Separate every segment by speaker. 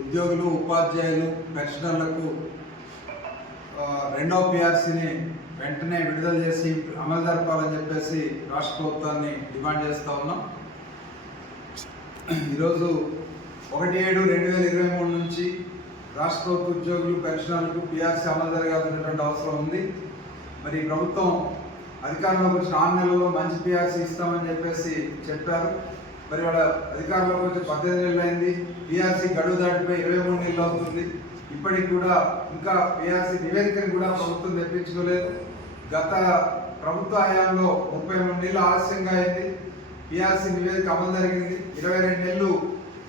Speaker 1: ఉద్యోగులు ఉపాధ్యాయులు పెన్షనర్లకు రెండో రెండవ పిఆర్సీని వెంటనే విడుదల చేసి అమలు జరపాలని చెప్పేసి రాష్ట్ర ప్రభుత్వాన్ని డిమాండ్ చేస్తూ ఉన్నాం. ఈరోజు ఒకటి ఏడు రెండు వేల ఇరవై మూడు నుంచి రాష్ట్ర ప్రభుత్వ ఉద్యోగులు పెన్షనర్లకు పిఆర్సీ అమలు జరగాల్సినటువంటి అవసరం ఉంది. మరి ప్రభుత్వం అధికారంలోకి వచ్చిన ఆరు నెలల్లో మంచి పిఆర్సీ ఇస్తామని చెప్పేసి చెప్పారు. మరి వాళ్ళ అధికారంలోకి వచ్చి పద్దెనిమిది నెలలు అయింది. పిఆర్సీ గడువు దాటిపోయి ఇరవై మూడు నెలలు అవుతుంది. ఇప్పటికి కూడా ఇంకా పిఆర్సీ నివేదికను కూడా ప్రభుత్వం తెప్పించుకోలేదు. గత ప్రభుత్వ హయాంలో ముప్పై మూడు నెలలు ఆలస్యంగా అయింది. పిఆర్సీ నివేదిక అమలు జరిగింది. ఇరవై రెండు నెలలు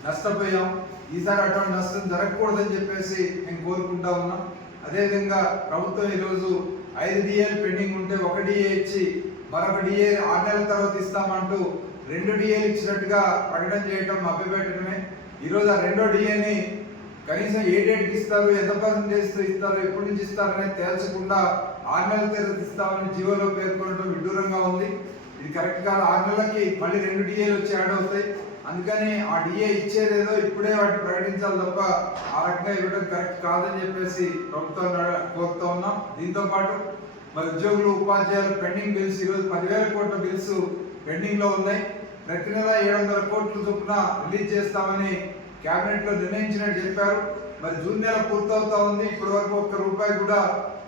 Speaker 1: నష్టపోయాం. ఈసారి అటువంటి నష్టం జరగకూడదని చెప్పేసి మేము కోరుకుంటా ఉన్నాం. అదేవిధంగా ప్రభుత్వం ఈరోజు ఐదు డిఏలు పెండింగ్ ఉంటే ఒక డిఏ ఇచ్చి మరొక డిఏ ఆరు నెలల తర్వాత ఇస్తామంటూ రెండు డిఏలు ఇచ్చినట్టుగా ప్రకటన చేయటం మభ్యపెట్టడమే. ఈరోజు ఆ రెండో డిఏని కనీసం ఏ డేట్కి ఇస్తారు ఎంత పర్సెంటేజ్ ఇస్తారు ఎప్పటి నుంచి ఇస్తారు అనేది తేల్చకుండా ఆరు నెలల తర్వాత ఇస్తామని జీవోలో పేర్కొనడం విడ్డూరంగా ఉంది. ఇది కరెక్ట్ కాదు. ఆరు నెలలకి మళ్ళీ రెండు డిఏలు వచ్చి యాడ్ అవుతాయి. అందుకని ఆ డిఏ ఇచ్చేదేదో ఇప్పుడే వాటిని ప్రకటించాలి తప్ప ఆ రకంగా ఇవ్వడం కరెక్ట్ కాదని చెప్పేసి ప్రభుత్వం కోరుతా ఉన్నాం. దీంతో పాటు మరి ఉద్యోగులు ఉపాధ్యాయులు పెండింగ్ బిల్స్ ఈరోజు పదివేల కోట్ల బిల్స్ పెండింగ్లో ఉన్నాయి. ప్రతి నెల ఏడు వందల కోట్ల చొప్పున రిలీజ్ చేస్తామని కేబినెట్లో నిర్ణయించినట్టు చెప్పారు. మరి జూన్ నెల పూర్తవుతా ఉంది. ఇప్పటి వరకు ఒక్క రూపాయి కూడా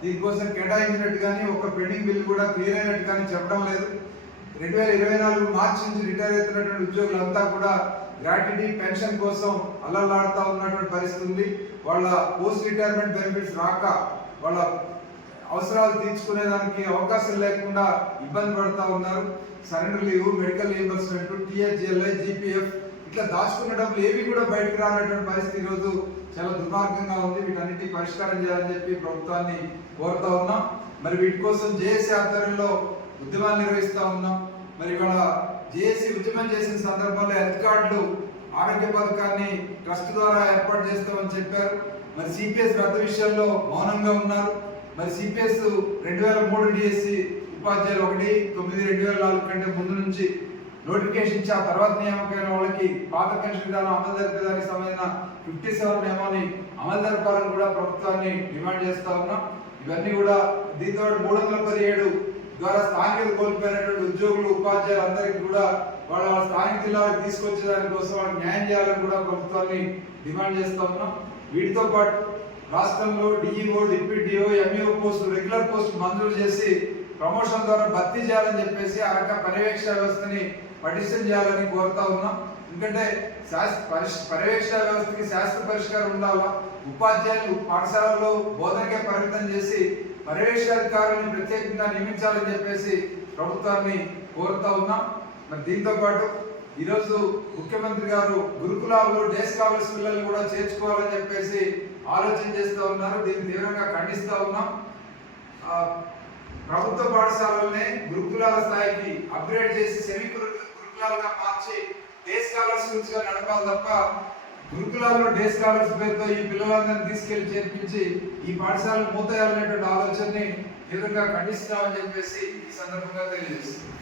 Speaker 1: దీనికోసం కేటాయించినట్టు కానీ ఒక్క పెండింగ్ బిల్ కూడా క్లియర్ అయినట్టు కానీ చెప్పడం లేదు. రెండు వేల ఇరవై నాలుగు మార్చి నుంచి రిటైర్ అవుతున్నటువంటి ఉద్యోగులంతా కూడా గ్రాట్యుటీ పెన్షన్ కోసం అల్లల్లాడుతూ ఉన్నటువంటి పరిస్థితి ఉంది. వాళ్ళ పోస్ట్ రిటైర్మెంట్ బెనిఫిట్స్ రాక వాళ్ళ అవసరాలు తీర్చుకునే దానికి అవకాశం లేకుండా ఇబ్బంది పడుతూ ఉన్నారు. Surrender leave medical reimbursement THLI GPF ఇట్లా దాచుకున్న డబ్బులు ఏవి కూడా బయటకు రానటువంటి పరిస్థితి ఈరోజు చాలా దుర్మార్గంగా ఉంది. వీటన్నిటి పరిష్కారం చేయాలని చెప్పి ప్రభుత్వాన్ని కోరుతా ఉన్నాం. మరి వీటి కోసం జేఏసీ ఆధ్వర్యంలో ఉద్యమాలు నిర్వహిస్తూ ఉన్నాం. మరి ఇవాళ జేఏసీ ఉద్యమం చేసిన సందర్భంలో హెల్త్ కార్డులు ఆరోగ్య పథకాన్ని ట్రస్ట్ ద్వారా ఏర్పాటు చేస్తామని చెప్పారు. మరి సిపిఎస్ రద్దు విషయంలో మౌనంగా ఉన్నారు. మరి సిపిఎస్ రెండు వేల మూడు డిఎస్సి ఉపాధ్యాయులు ఒకటి తొమ్మిది రెండు వేల నాలుగు కంటే ముందు నుంచి నోటిఫికేషన్ ఇచ్చి ఆ తర్వాత నియామకమైన వాళ్ళకి పాత పెన్షన్ విధానం అమలు జరిపేదానికి సంబంధించిన ఫిఫ్టీ సెవెన్ నియమాన్ని అమలు జరపాలని కూడా ప్రభుత్వాన్ని డిమాండ్ చేస్తా ఉన్నాం. ఇవన్నీ కూడా దీంతో మూడు వందల పదిహేడు ద్వారా స్థానికులు కోల్పోయినటువంటి ఉద్యోగులు ఉపాధ్యాయులు అందరికీ కూడా వాళ్ళ వాళ్ళ స్థానిక జిల్లాలకు తీసుకొచ్చే దానికోసం వాళ్ళకి న్యాయం చేయాలని కూడా ప్రభుత్వాన్ని డిమాండ్ చేస్తా ఉన్నాం. వీటితో పాటు రాష్ట్రంలో DEO deputy DO MEO post regular post మంజూరు చేసి ప్రమోషన్ ద్వారా భర్తీ చేయాలని చెప్పేసి ఆ రక పర్యవేక్షణ వ్యవస్థని పటిష్టం చేయాలని కోరుతా ఉన్నాం. ఎందుకంటే శాస్త్ర పరిష్ పర్యవేక్షణ వ్యవస్థకి శాస్త్ర పరిష్కారం ఉండాలా? ఉపాధ్యాయులు పాఠశాలలో బోధనకే పరిమితం చేసి పర్యవేక్షణాధికారులను ప్రత్యేకంగా నియమించాలని చెప్పేసి ప్రభుత్వాన్ని కోరుతా ఉన్నాం. మరి దీంతో పాటు ఈరోజు ముఖ్యమంత్రి గారు గురుకులాలు డే స్కాలర్స్ పిల్లల్ని కూడా చేర్చుకోవాలని చెప్పేసి ఆలోచన చేస్తూ ఉన్నారు. దీన్ని తీవ్రంగా ఖండిస్తూ ఉన్నాం. ప్రభుత్వ పాఠశాలల్ని గురుకులాల స్థాయికి అప్గ్రేడ్ చేసి సెమీ గురుకులాలుగా మార్చి డే స్కాలర్స్గా నడపాలి తప్ప గురుకులాల్లో డే స్కాలర్స్ పేరుతో ఈ పిల్లలందరినీ తీసుకెళ్ళి చేర్పించి ఈ పాఠశాలను మూతేయాలనేటువంటి ఆలోచనని తీవ్రంగా ఖండిస్తున్నామని చెప్పేసి ఈ సందర్భంగా తెలియజేస్తుంది